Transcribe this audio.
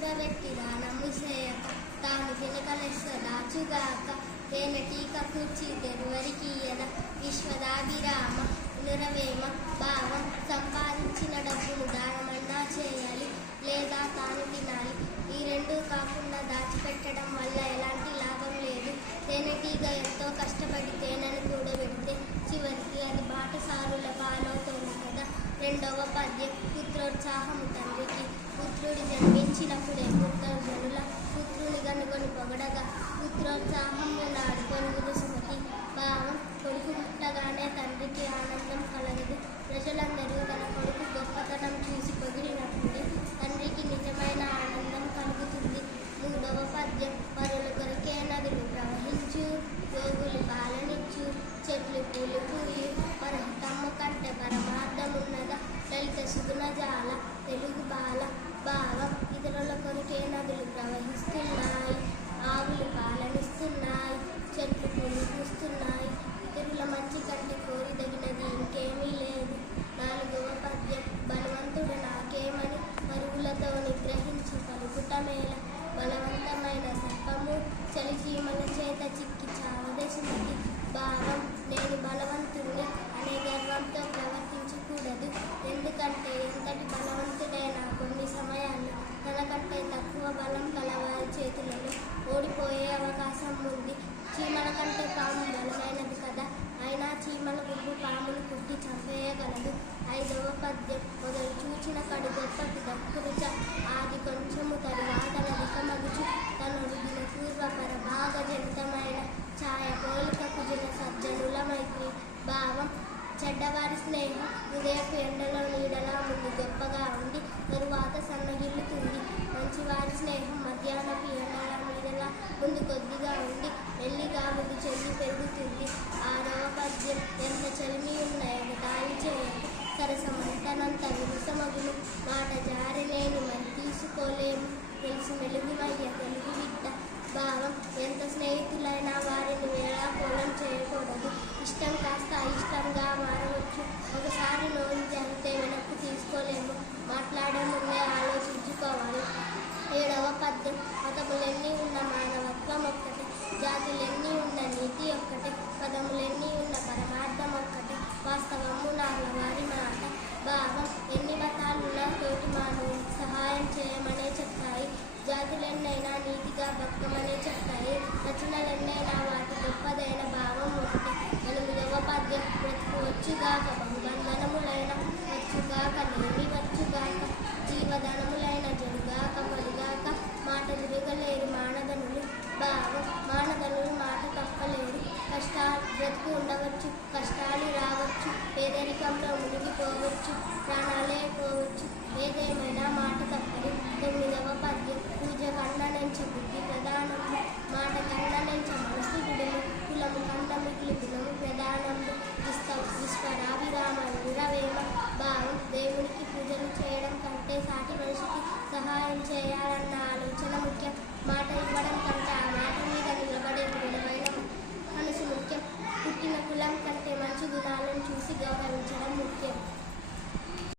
కూడబెట్టి దానము చేయక తాను తినకలెస్స దాచుగాక తేనెటీక కూర్చి తెరువరికియన విశ్వదాభిరామ నురవేమ భావం సంపాదించిన డబ్బును దానమన్నా చేయాలి లేదా తాను తినాలి. ఈ రెండు కాకుండా దాచిపెట్టడం వల్ల ఎలాంటి లాభం లేదు. తేనెటీగ ఎంతో కష్టపడి తేనెను కూడబెడితే చివరికి అది బాటసారుల పాలవుతోంది కదా. రెండవ పద్యం. పుత్రోత్సాహము తండ్రికి. పుత్రుడి జన్మించినప్పుడే పుత్రజనుల పుత్రుని గనుగొని పొగడగా పుత్రోత్సాహము నాడు పొరుగుదు సుమతి. భావం కొడుకు పుట్టగానే తండ్రికి ఆనందం కలగదు. ప్రజలందరూ తన కొడుకు గొప్పతనం చూసి పొగిడినప్పుడే తండ్రికి నిజమైన ఆనందం కలుగుతుంది. మూడవ పద్యం. పరుల కొరకే నదులు ప్రవహించు యోగులు పాలనిచ్చు చెట్లు పూలు పూయి పరహితమ్మ కంటే పరమార్థమున్నద లలిత సుగుణజాల తెలుగు బాల. భావం ఇతరుల కొరకే నదులు ప్రవహిస్తున్నాయి, ఆవులు పాలనిస్తున్నాయి, చెట్లు పూలు పూస్తున్నాయి. ఇతరుల మంచి కంటే కోరిదగినది ఇంకేమీ లేదు. నాలుగవ పద్యం. బలవంతుడు నాకేమని పరుగులతో నిగ్రహించి పలుకుట మేల బలవంతమైన సర్పము చలిచీమల చేత చిక్కి చావదశమతి. భావం నేను బలవంతుణ్ణి అనే గర్వంతో ప్రవర్తించకూడదు. ఎందుకంటే ఎంతటి బలవంతుడైనా కొన్ని సమయాల్లో తనకంటే తక్కువ బలం కలవారి చేతులలో ఓడిపోయే అవకాశం ఉంది. చీమల కంటే పాము బలమైనది కదా, అయినా చీమల గుంపు పామును కుట్టి చంపేయగలదు. ఐదవ పద్యం. మొదలు చూచిన కడు గొప్పటి దక్కురుచ ఆది కొంచెము తరువాత నదికమగుచు తనొడిగిన పూర్వ పరభాగ జనితమైన ఛాయ పోలిక కుజిన సజ్జనుల మైత్రి. భావం చెడ్డవారి స్నేహం ఉదయపు ఎండలో నీడలా ముందు గొప్పగా ఉండి తరువాత సన్నగిల్లుతుంది. మంచివారి స్నేహం మధ్యాహ్నపు ఎండల నీడలా ముందు కొద్దిగా ఉండి మెల్లిగా ముందు చెల్లి పెరుగుతుంది. ఆరవ పద్యం. ఎంత చెలిమి ఉన్న ఎగతాళి చేయకు సరసమంతనంత విరుసమగును మాట జారిలేని మరి తీసుకోలేము తెలిసి మెలుగుమయ్య తెలుగు విద్య. భావం ఎంత స్నేహితులైనా వారిని వేళాకోళం చేయకూడదు. ఇష్టం కాస్త అయిష్టంగా మారవచ్చు. ఒకసారి నోరు జరిగితే వెనక్కు తీసుకోలేము. మాట్లాడే ముందే ఆలోచించుకోవాలి. ఏడవ పద్యం. మతములెన్ని ఉన్న మానవత్వం ఒక్కటే, జాతులెన్ని ఉన్న నీతి ఒక్కటే, పదములెన్ని ఉన్న పరమార్థం ఒక్కటే, వాస్తవము నాన్న వారి మాట. భావం ఎన్ని మతాలున్నా తోటి మానవులకు సహాయం చేయమనే చెప్తాయి. జాతులెన్నైనా నీతిగా బతకమనే చెప్తాయి. రచనలెన్నైనా వాటి గొప్పదైన భావం ఒకటి. ఎనిమిదవ పద్యం. బ్రతుకు వచ్చుగాక బహుబంధనములైన వచ్చుగాక నేమి వచ్చుగాక జీవధనములైన జరుగాక పడిగాక మాట తిరగలేరు మానధనులు. భావం మానధనులు మాట తప్పలేరు. కష్టాలు బ్రతుకు ఉండవచ్చు, కష్టాలు రావచ్చు, పేదరికంలో మునిగిపోవచ్చు, ప్రాణాలే పోవచ్చు. ఏదేమైనా మాట తప్పదు. తొమ్మిదవ పద్యం. పూజ కన్నా నెంచ బుద్ధి ప్రధానము, మాట కన్నా నెంచ మనసు విడుము, కులము కన్నా మిగిలి గుణము ప్రధానము. విశ్వరాభిరామ నిరవేమ. భావం దేవునికి పూజలు చేయడం కంటే సాటి మనిషికి సహాయం చేయాలి